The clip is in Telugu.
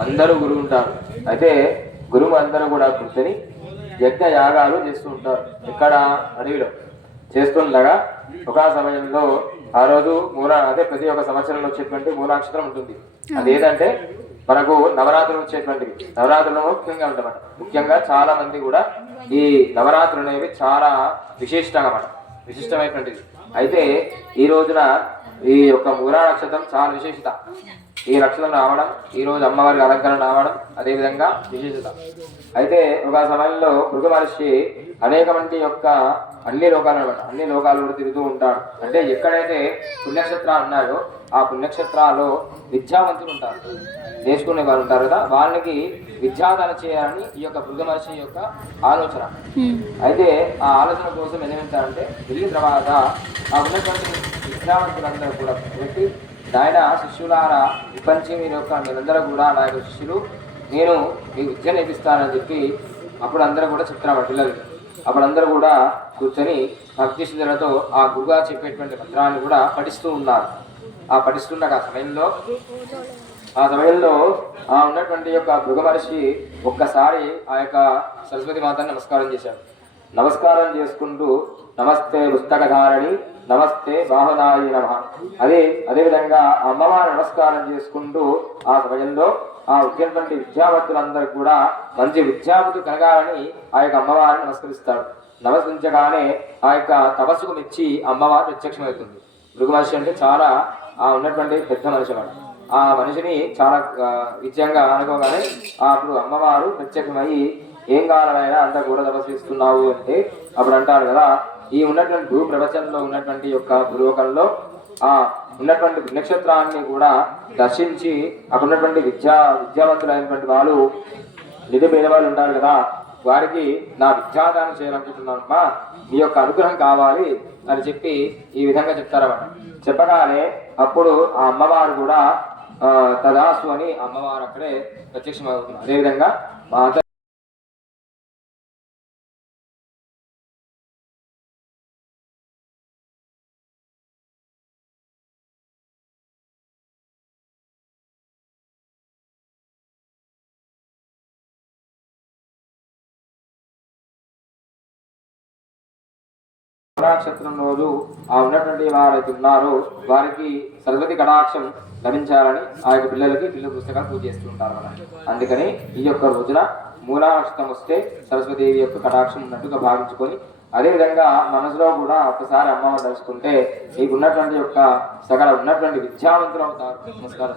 అందరూ గురువు ఉంటారు. అయితే గురువు అందరూ కూడా కూర్చొని యజ్ఞ యాగాలు చేస్తూ ఉంటారు. ఇక్కడ అడవిలో. చేస్తుండగా ఒక సమయంలో ఆ రోజు మూల అదే ప్రతి ఒక్క సంవత్సరంలో వచ్చేటువంటి మూలాక్షరం ఉంటుంది. అదేంటంటే మనకు నవరాత్రులు వచ్చేటువంటివి. నవరాత్రులు ముఖ్యంగా ఉంటామట ముఖ్యంగా చాలా మంది కూడా ఈ నవరాత్రులు అనేవి చాలా విశిష్టంగా అన్నమాట విశిష్టమైనటువంటిది అయితే ఈ రోజున ఈ యొక్క మూలా నక్షత్రం చాలా విశేషత. ఈ నక్షత్రం రావడం ఈ రోజు అమ్మవారి అలంకరణ రావడం అదేవిధంగా విశేషత. అయితే ఒక సమయంలో మృగ మహర్షి అనేక మంది యొక్క అన్ని లోకాలు అనమాట అన్ని లోకాలు కూడా తిరుగుతూ ఉంటాడు. అంటే ఎక్కడైతే పుణ్యక్షేత్రాలు ఉన్నాయో ఆ పుణ్యక్షేత్రాల్లో విద్యావంతులు ఉంటారు. నేర్చుకునే వారు ఉంటారు కదా వాళ్ళకి విద్యాదానం చేయాలని ఈ యొక్క మృగ మహర్షి యొక్క ఆలోచన. అయితే ఆ ఆలోచన కోసం చేస్తారంటే వెళ్ళిన తర్వాత ఆ ఉన్నటువంటి విద్యావంతులందరూ కూడా పెట్టి నాయన శిష్యులారా పంచి మీరు యొక్క మీరందరూ కూడా నా యొక్క శిష్యులు. నేను మీ విద్య నేర్పిస్తానని చెప్పి అప్పుడు అందరూ కూడా చెప్తున్నారు పిల్లలు. అప్పుడు అందరూ కూడా కూర్చొని భక్తి శ్రద్ధలతో ఆ గురుగా చెప్పేటువంటి మంత్రాన్ని కూడా పఠిస్తూ ఉన్నారు. ఆ పఠిస్తున్న ఆ సమయంలో ఆ సమయంలో ఆ ఉన్నటువంటి యొక్క మృగ మహర్షి ఒక్కసారి ఆ యొక్క సరస్వతి మాతను నమస్కారం చేశాడు నమస్కారం చేసుకుంటూ నమస్తే పుస్తకధారణి నమస్తే బాహునాయి నమ. అదే అదేవిధంగా అమ్మవారి నమస్కారం చేసుకుంటూ ఆ సమయంలో ఆ వచ్చినటువంటి విద్యావంతులందరూ కూడా మంచి విద్యావంతు కలగాలని ఆ యొక్క అమ్మవారిని నమస్కరిస్తాడు నమస్కరించగానే ఆ యొక్క తపస్సుకు మెచ్చి అమ్మవారు ప్రత్యక్షమవుతుంది. మృగు మనిషి అంటే చాలా ఆ ఉన్నటువంటి పెద్ద మనిషి వాడు. ఆ మనిషిని చాలా విజయంగా అనుకోగానే అప్పుడు అమ్మవారు ప్రత్యక్షమై ఏం కావాలైనా అంత కూడా తపస్విస్తున్నావు అంటే అప్పుడు అంటారు కదా ఈ ఉన్నటువంటి భూ ప్రపంచంలో ఉన్నటువంటి యొక్క భూలోకంలో ఆ ఉన్నటువంటి నక్షత్రాన్ని కూడా దర్శించి అక్కడ ఉన్నటువంటి విద్యా విద్యావంతులైనటువంటి వాళ్ళు నిధి పేదవాళ్ళు ఉంటారు కదా వారికి నా విద్యాదానం చేయాలనుకుంటున్నానమ్మా మీ యొక్క అనుగ్రహం కావాలి అని చెప్పి ఈ విధంగా చెప్తారన్నమాట. చెప్పగానే అప్పుడు ఆ అమ్మవారు కూడా తదాసు అని అమ్మవారు అక్కడే ప్రత్యక్షమవుతుంది అదేవిధంగా మాత నక్షత్రం రోజు ఆ ఉన్నటువంటి వారైతే ఉన్నారో వారికి సరస్వతి కటాక్షం లభించాలని ఆ యొక్క పిల్లలకి పిల్లల పుస్తకాలు పూజ చేస్తుంటారు అందుకని ఈ యొక్క రోజున మూలా నక్షత్రం వస్తే సరస్వతిదేవి యొక్క కటాక్షం ఉన్నట్టుగా భావించుకొని అదేవిధంగా మనసులో కూడా ఒకసారి అమ్మవారు తెలుసుకుంటే నీకు ఉన్నటువంటి యొక్క సగల ఉన్నటువంటి విద్యావంతులు అవుతారు. నమస్కారం